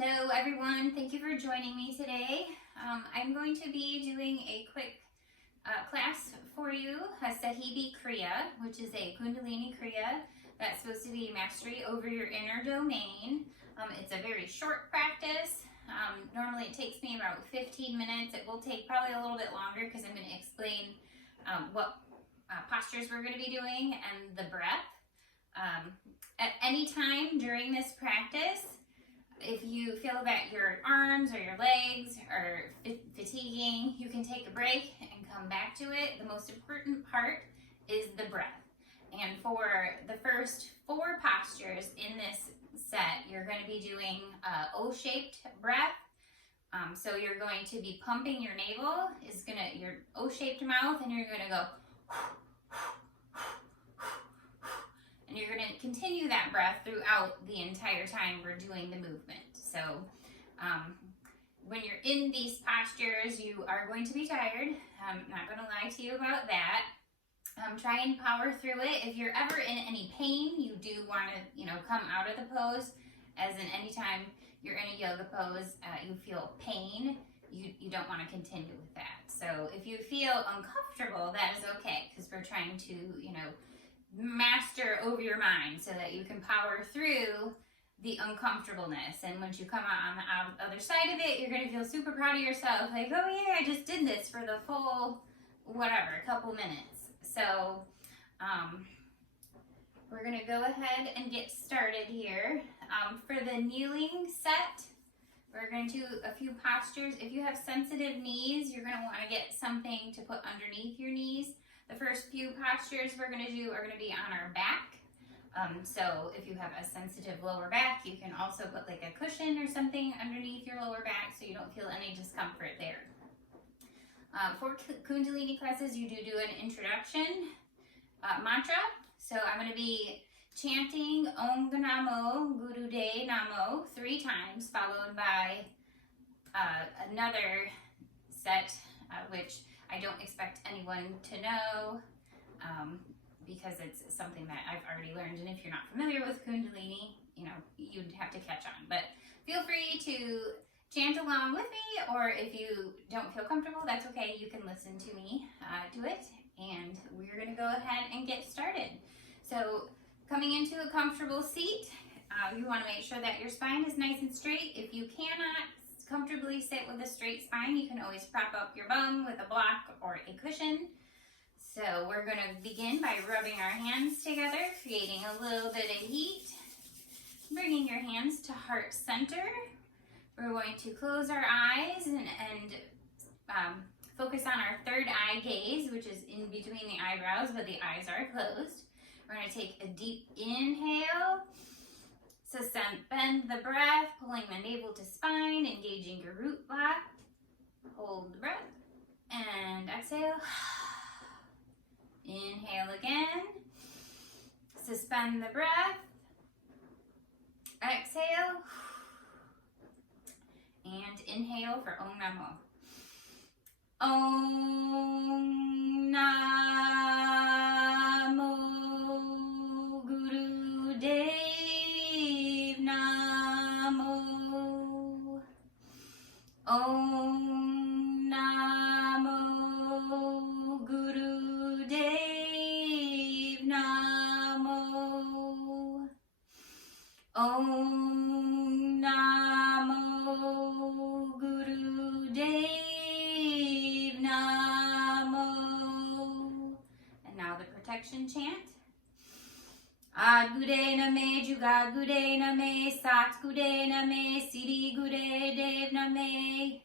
Hello everyone, thank you for joining me today. I'm going to be doing a quick class for you, a Sahibi Kriya, which is a Kundalini Kriya that's supposed to be mastery over your inner domain. It's a very short practice. Normally it takes me about 15 minutes. It will take probably a little bit longer because I'm going to explain what postures we're going to be doing and the breath. At any time during this practice, if you feel that your arms or your legs are fatiguing, you can take a break and come back to it. The most important part is the breath. And for the first 4 postures in this set, you're going to be doing O-shaped breath. So you're going to be pumping your navel, your O-shaped mouth, and you're going to go, and you're going to continue that breath throughout the entire time we're doing the movement. So when you're in these postures, you are going to be tired. I'm not going to lie to you about that. Try and power through it. If you're ever in any pain, you do want to, come out of the pose. As in anytime you're in a yoga pose, you feel pain, you don't want to continue with that. So if you feel uncomfortable, that is okay, because we're trying to, master over your mind so that you can power through the uncomfortableness. And once you come out on the other side of it, you're going to feel super proud of yourself. Like, oh yeah, I just did this for the full, couple minutes. So we're going to go ahead and get started here. For the kneeling set, we're going to do a few postures. If you have sensitive knees, you're going to want to get something to put underneath your knees. The first few postures we're going to do are going to be on our back. So if you have a sensitive lower back, you can also put like a cushion or something underneath your lower back so you don't feel any discomfort there. For Kundalini classes, you do an introduction mantra. So I'm going to be chanting Om Namo Guru De Namo 3 times, followed by another set, which I don't expect anyone to know because it's something that I've already learned. And if you're not familiar with Kundalini, you'd have to catch on. But feel free to chant along with me, or if you don't feel comfortable, that's okay. You can listen to me do it. And we're going to go ahead and get started. So coming into a comfortable seat, you want to make sure that your spine is nice and straight. If you cannot comfortably sit with a straight spine, you can always prop up your bum with a block or a cushion. So we're going to begin by rubbing our hands together, creating a little bit of heat. Bringing your hands to heart center. We're going to close our eyes and focus on our third eye gaze, which is in between the eyebrows, but the eyes are closed. We're going to take a deep inhale. Bend the breath, pulling the navel to spine, engaging your root block. Hold the breath and exhale. Inhale again. Suspend the breath. Exhale. And inhale for Om Namo. Om Namo Guru Dev Namo. Om Namo Guru Dev Namo. Om Namo Guru Dev Namo. And now the protection chant. Ad Gude Name, Jugad Gude Name, Sat Gude Name, Siddhi Gude Dev Name.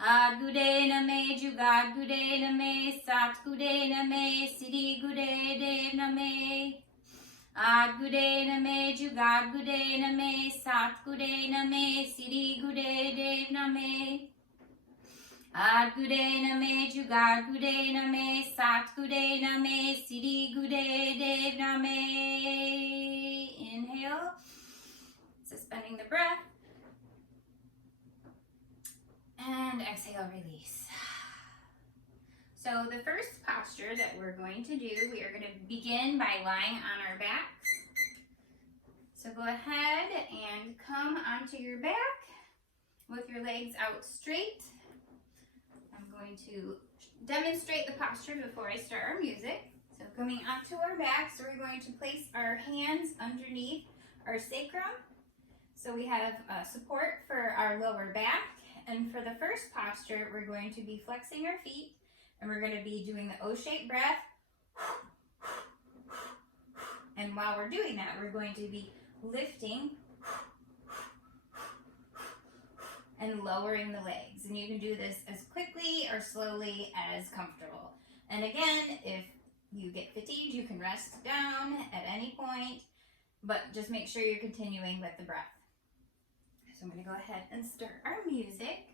Ad Gude Name, Jugad Gude Name, Sat Gude Name, Siddhi Gude Dev Name. Ad Gude Name, Jugad Gude Name, Sat Gude Name, Siddhi Gude Dev Name. Ad Gude Name, Jugad Gude Name, Sat Gude Name, Siddhi Gude Dev Name. Inhale, suspending the breath. And exhale, release. So the first posture that we're going to do, we are going to begin by lying on our backs. So go ahead and come onto your back. with your legs out straight. I'm going to demonstrate the posture before I start our music. So coming onto our backs, we're going to place our hands underneath our sacrum. So we have support for our lower back. And for the first posture, we're going to be flexing our feet, and we're going to be doing the O-shaped breath. And while we're doing that, we're going to be lifting and lowering the legs. And you can do this as quickly or slowly as comfortable. And again, if you get fatigued, you can rest down at any point, but just make sure you're continuing with the breath. So I'm going to go ahead and start our music.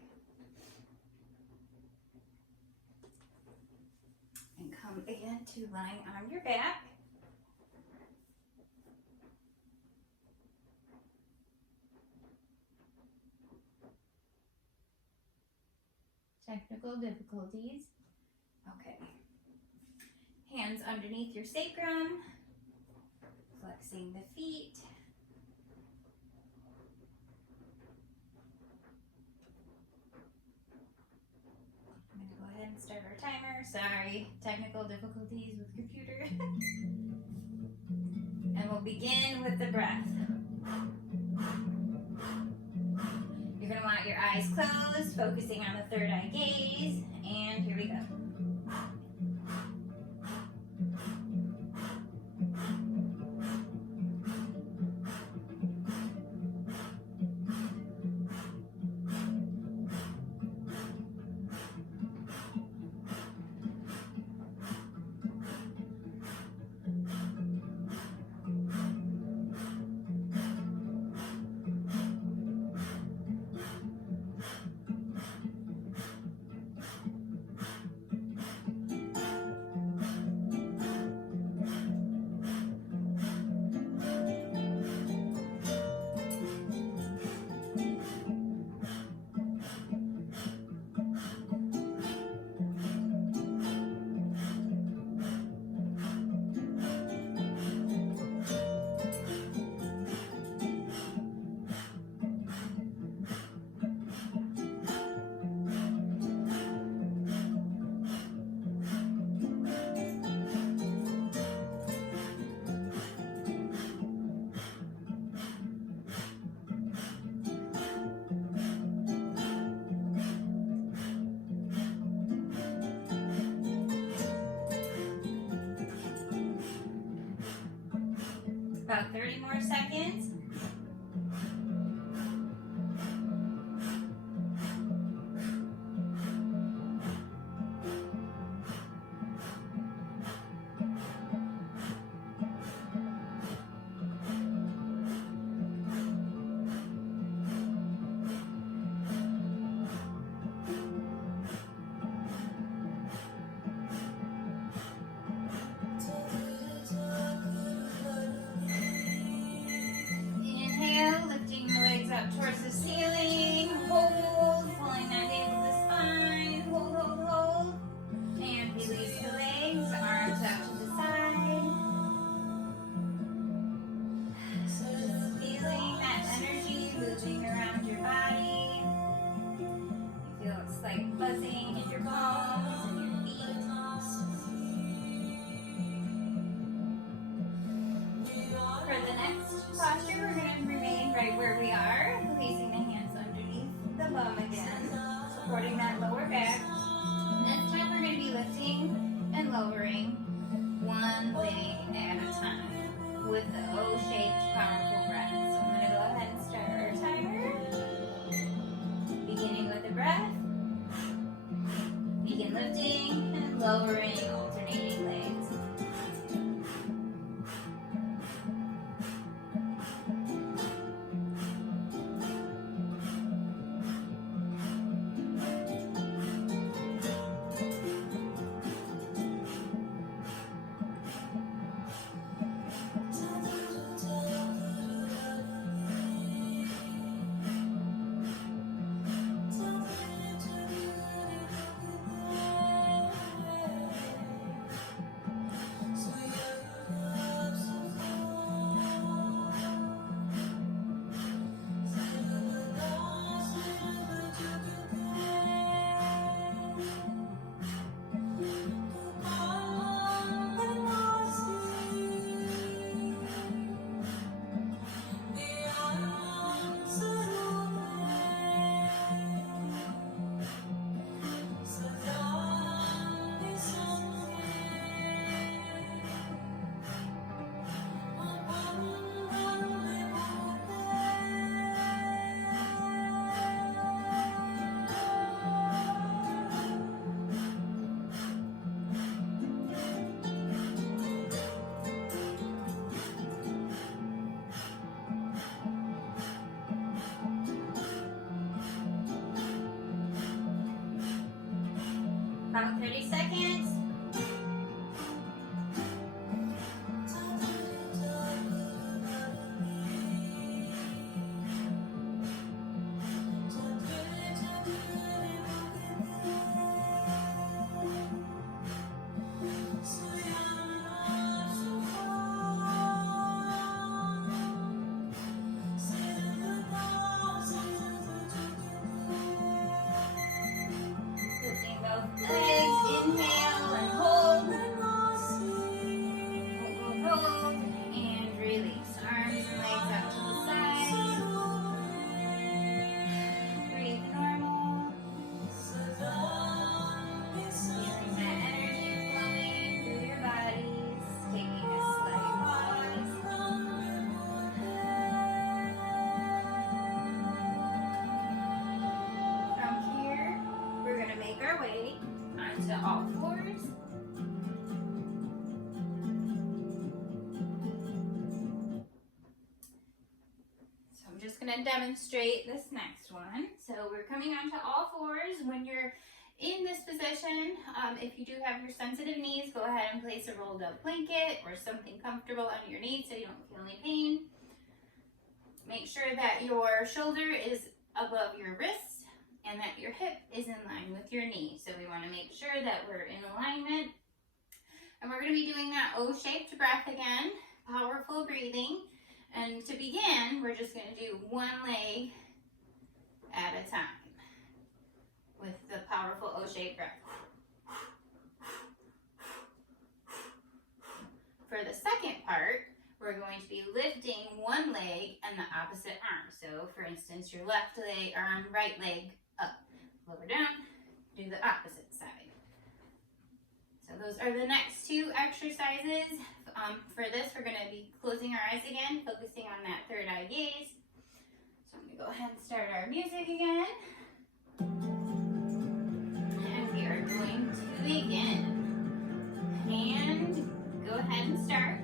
And come again to lying on your back. Technical difficulties. Okay. Hands underneath your sacrum, flexing the feet. I'm going to go ahead and start our timer. Sorry, technical difficulties with computer. And we'll begin with the breath. You're going to want your eyes closed, focusing on the third eye gaze. And here we go. About 30 more seconds. Up towards the ceiling, hold, pulling that navel to the spine, hold, and release the legs, arms out to the side. So just feeling that energy moving around your body. You feel it's like buzzing in your palms and your feet. For the next posture, we're going to remain right where we are, placing the hands underneath the bum again, supporting that lower back. This time we're going to be lifting and lowering one leg at a time with the O-shaped powerful breath. So I'm going to go ahead and start our timer. Beginning with the breath. Begin lifting and lowering, alternating legs. About 30 seconds. Lifting both legs, inhale and hold. Hold, and release. Arms and legs out to the side. Breathe normal. Feeling that energy flowing through your bodies. Taking a slight pause. From here, we're going to make our way onto all fours. So I'm just going to demonstrate this next one. So we're coming onto all fours. When you're in this position, if you do have your sensitive knees, go ahead and place a rolled up blanket or something comfortable under your knees so you don't feel any pain. Make sure that your shoulder is above your wrist and that your hip is in line with your knee. So we want to make sure that we're in alignment. And we're going to be doing that O-shaped breath again, powerful breathing. And to begin, we're just going to do one leg at a time with the powerful O-shaped breath. For the second part, we're going to be lifting one leg and the opposite arm. So for instance, your left leg, right leg up, lower down, do the opposite side. So those are the next two exercises. For this, we're going to be closing our eyes again, focusing on that third eye gaze. So I'm going to go ahead and start our music again. And we are going to begin. And go ahead and start.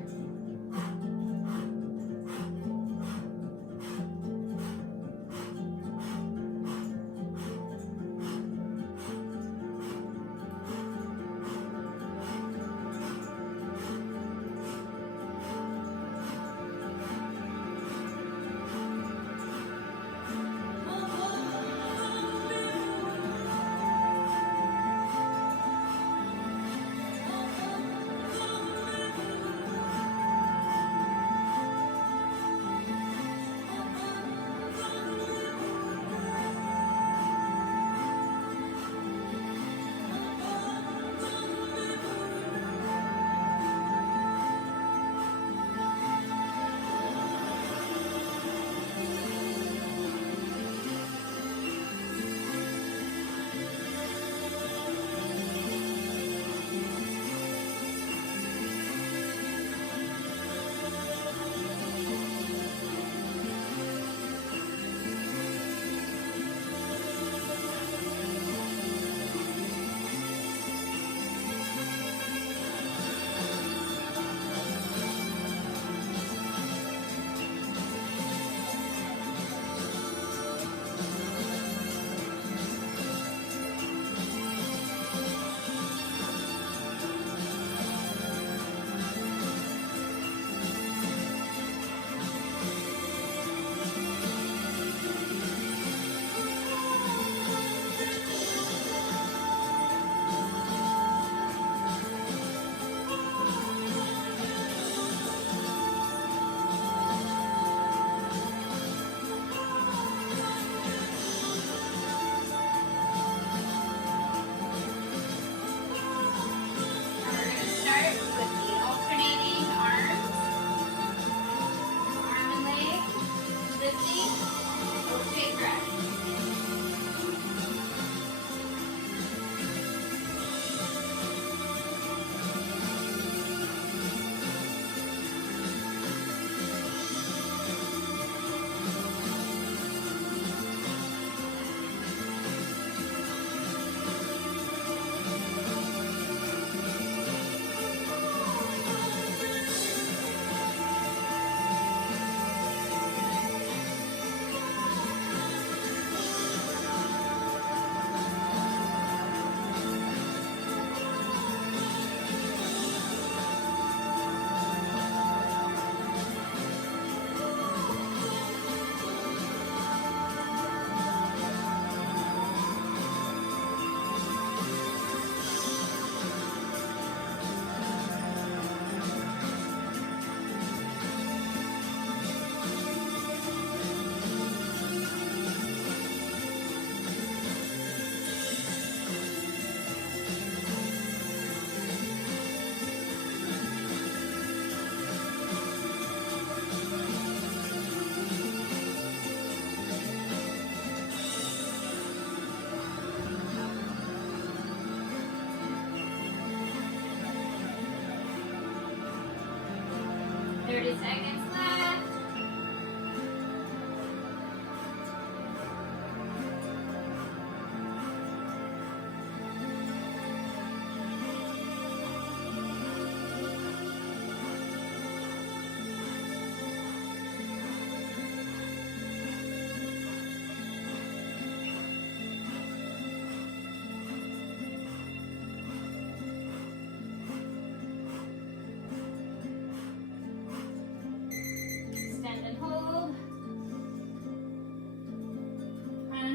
30 seconds left.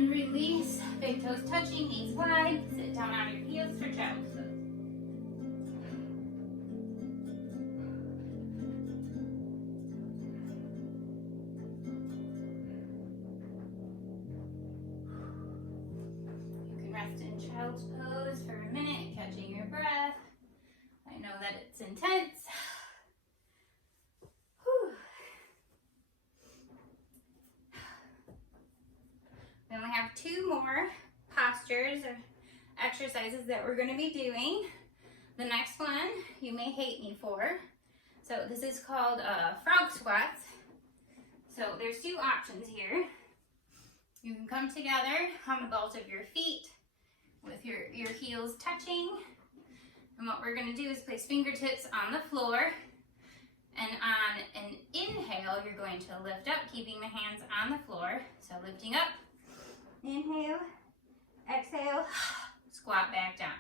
Release, big toes touching, knees wide. Sit down on your heels for child's pose. You can rest in child's pose for a minute, catching your breath. I know that it's intense. Then we have 2 more postures or exercises that we're going to be doing. The next one you may hate me for. So this is called frog squats. So there's 2 options here. You can come together on the balls of your feet with your heels touching. And what we're going to do is place fingertips on the floor. And on an inhale, you're going to lift up, keeping the hands on the floor. So lifting up. Inhale, exhale, squat back down.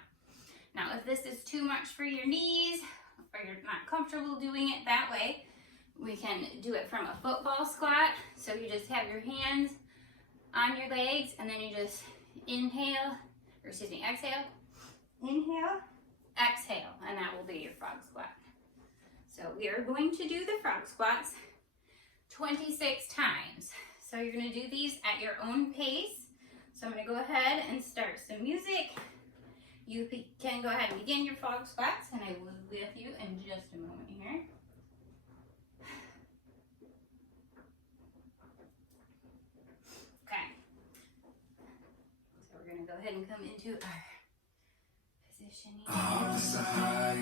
Now, if this is too much for your knees or you're not comfortable doing it that way, we can do it from a football squat. So you just have your hands on your legs and then you just exhale, inhale, exhale, and that will be your frog squat. So we are going to do the frog squats 26 times. So you're going to do these at your own pace. So I'm going to go ahead and start some music. You can go ahead and begin your frog squats, and I will be with you in just a moment here. Okay. So we're going to go ahead and come into our position here.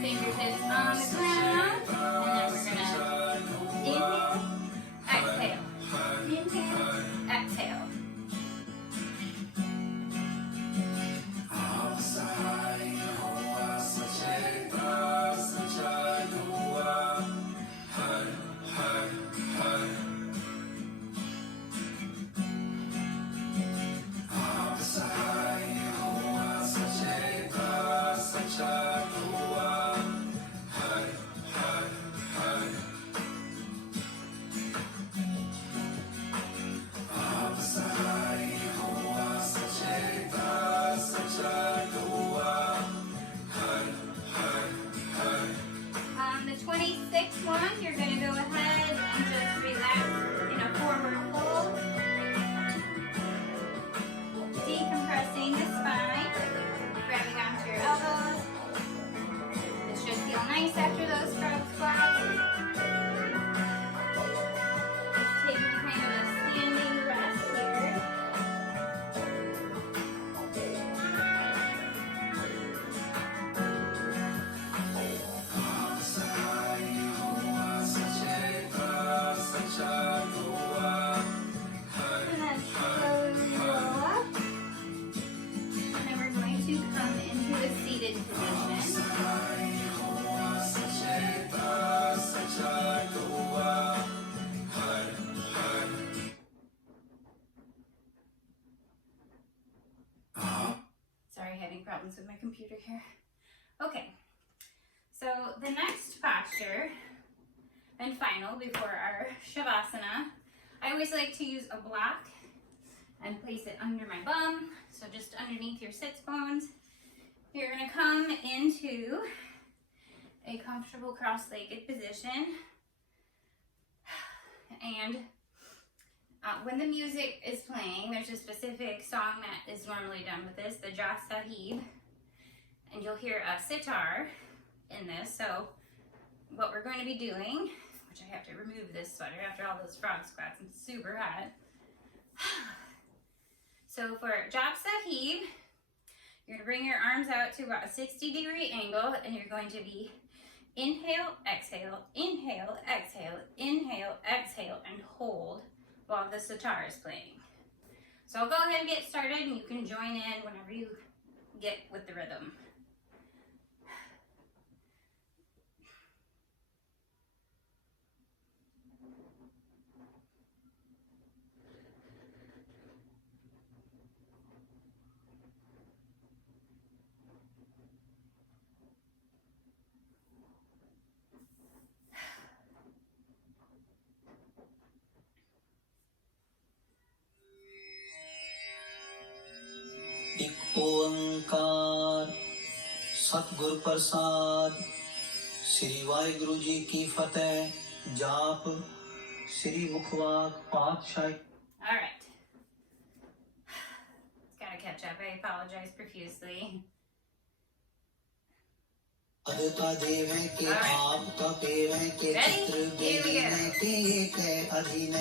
Fingertips on the ground, and then we're going to inhale, exhale, exhale. Problems with my computer here. Okay, so the next posture and final before our Shavasana, I always like to use a block and place it under my bum, so just underneath your sits bones. You're going to come into a comfortable cross-legged position, and when the music is playing, there's a specific song that is normally done with this, the Sahibi, and you'll hear a sitar in this. So what we're going to be doing, which I have to remove this sweater after all those frog squats, it's super hot. So for Sahibi, you're going to bring your arms out to about a 60-degree angle, and you're going to be inhale, exhale, inhale, exhale, hold while the sitar is playing. So I'll go ahead and get started, and you can join in whenever you get with the rhythm. एक ओंकार सतगुर प्रसाद श्री वाहिगुरु जी की फतेह जाप श्री मुखवाक पातशाही. All right. Gotta catch up. I apologize profusely. अदता देव है के आपका pave है के चित्र बेदी है के एक है अधीन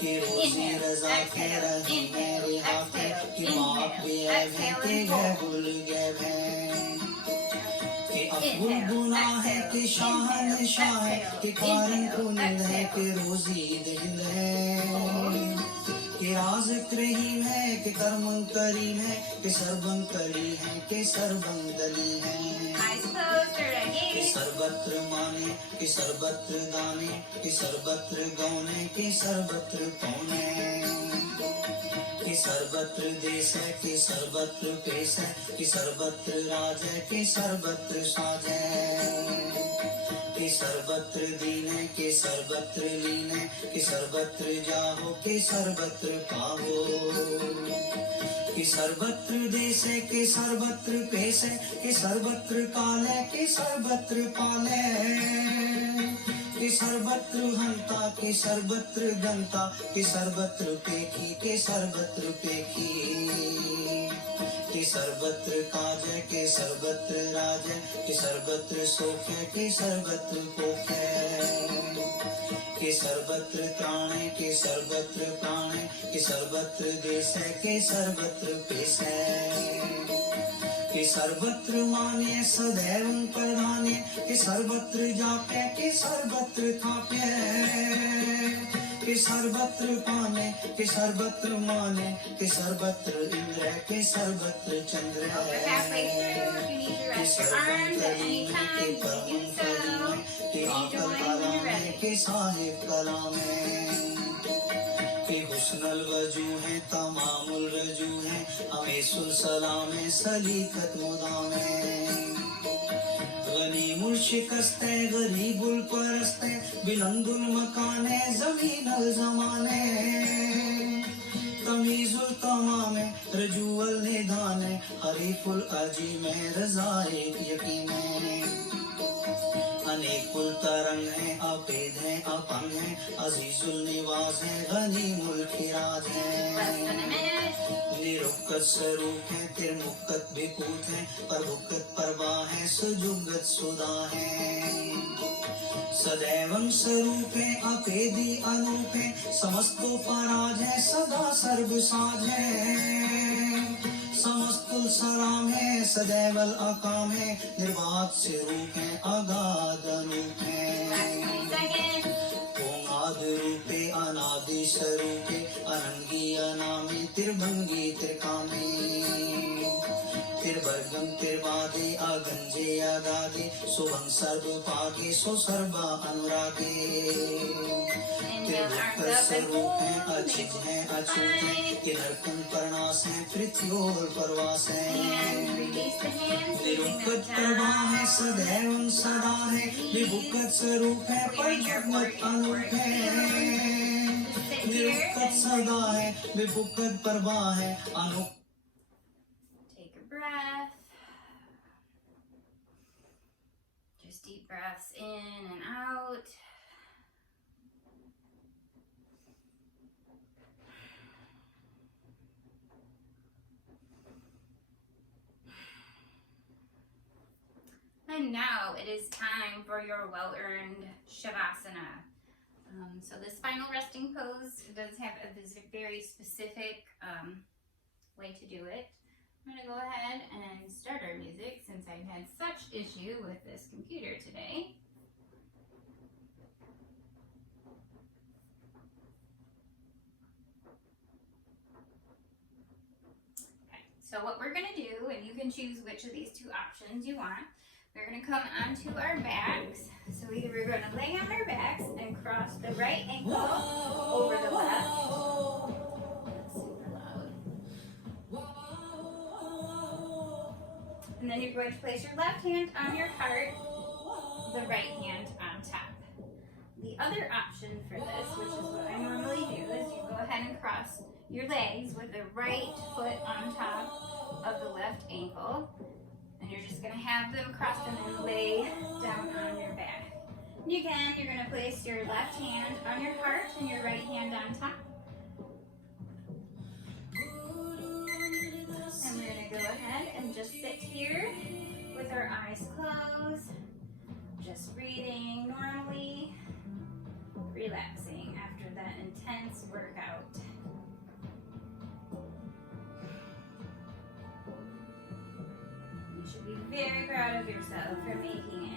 के रोजी रजा के रही मेरे हाथ के बाप बेअब है के गए भूल गए के अफुल गुनाह है के शाहन शाह है के कारण कुनिल है के रोजी दिल है के राज रहीम है के कर्म करीम है के सर्वं करी है के सर्वं दली है के सर्वत्र माने के सर्वत्र दाने के सर्वत्र गौने के सर्वत्र पौने के सर्वत्र देश है के सर्वत्र पेश है के सर्वत्र राज है के सर्वत्र साज है के सर्वत्र दीन है के सर्वत्र लीन है के सर्वत्र जाहो के सर्वत्र पाहो के सर्वत्र देश है के सर्वत्र पेश है के सर्वत्र काल है के सर्वत्र पाल है के सर्वत्र हंता के सर्वत्र गंता के सर्वत्र पेखी के सर्वत्र पेखी के सर्वत्र काज है के सर्वत्र राज है के सर्वत्र सुख है के सर्वत्र भोग है के सर्वत्र त्राण है के सर्वत्र प्राण है के सर्वत्र देश है के सर्वत्र पेश है के सर्वत्र माने सदैव प्रधाने के सर्वत्र जापे के सर्वत्र थापे के सर्वत्र पाने के सर्वत्र माने के सर्वत्र इंद्र के सर्वत्र चंद्र के सर्वत्र के परम करीम के आकल कलाम है के साहिब कलाम है के हुस्नल वजू है तमामुल रजू है हमेशुल सलाम है सलीकत मुदाम है गनी मुर्शिकस्ते गरीबुल परस्ते बिलंदुल मकाने जमीनल जमाने तमीजुल तमामे रजूअल निदाने हरीफुल अजी में रजाए यकीन है अनेकुल तरंग है अपेद है अपंग है अजीजुल निवास है गनी मुल्किराज है निरुक्कत स्वरूप है तिरमुक्कत विपूत है परभुक्कत परवाह है सुजुगत सुधा है सदैवं स्वरूप है अपेदी अनूप है समस्तो पराज है सदा सर्व साज है समस्तुल सलाम है सदैवल अकाम है निर्वात से रूप है अगाध अनूप है ओंगाद रूपे अनादि स्वरूपे अनंगी अनामे तिरभंगी त्रिकामे तिरवर्गम तिरवादे अगंजे अगाधे सुभं सर्व पागे सो सर्वा अनुरागे तिरभुक्कत स्वरूप है अचित है अच्युत है कि नरकन परनाश है पृथ्व्योर परवास है निरुक्कत प्रवाह है सदैव सदा है विभुक्कत स्वरूप है परभुक्कत अनूप है निरुक्कत सदा है विभुक्कत प्रवाह है Anoop. Take a breath. Just deep breaths in and out. And now it is time for your well-earned Shavasana. So this final resting pose does have a very specific way to do it. I'm going to go ahead and start our music since I've had such issue with this computer today. So what we're gonna do, and you can choose which of these two options you want, we're gonna come onto our backs. So either we're gonna lay on our backs and cross the right ankle over the left. That's super loud. And then you're going to place your left hand on your heart, the right hand on top. The other option for this, which is what I normally do, is you go ahead and cross your legs with the right foot on top of the left ankle. And you're just going to have them crossed and then lay down on your back. And again, you're going to place your left hand on your heart and your right hand on top. And we're going to go ahead and just sit here with our eyes closed, just breathing normally, relaxing after that intense workout. You should be very proud of yourself for making it.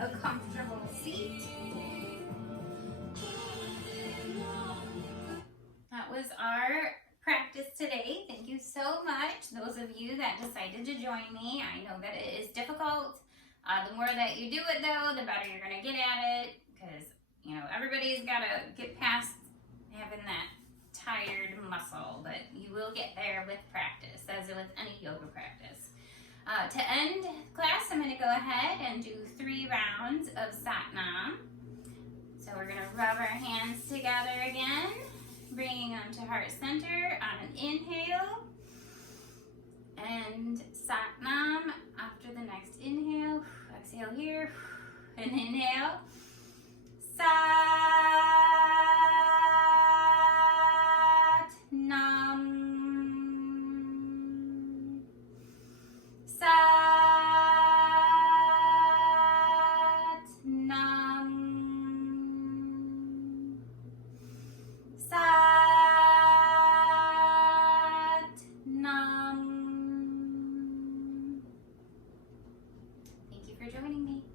A comfortable seat. That was our practice today. Thank you so much, those of you that decided to join me. I know that it is difficult. The more that you do it, though, the better you're going to get at it, because, you know, everybody's got to get past having that tired muscle, but you will get there with practice, as with any yoga practice. To end class, I'm going to go ahead and do 3 rounds of Satnam. So we're going to rub our hands together again, bringing them to heart center on an inhale. And Satnam after the next inhale. Exhale here and inhale. Satnam. Satnam. for joining me.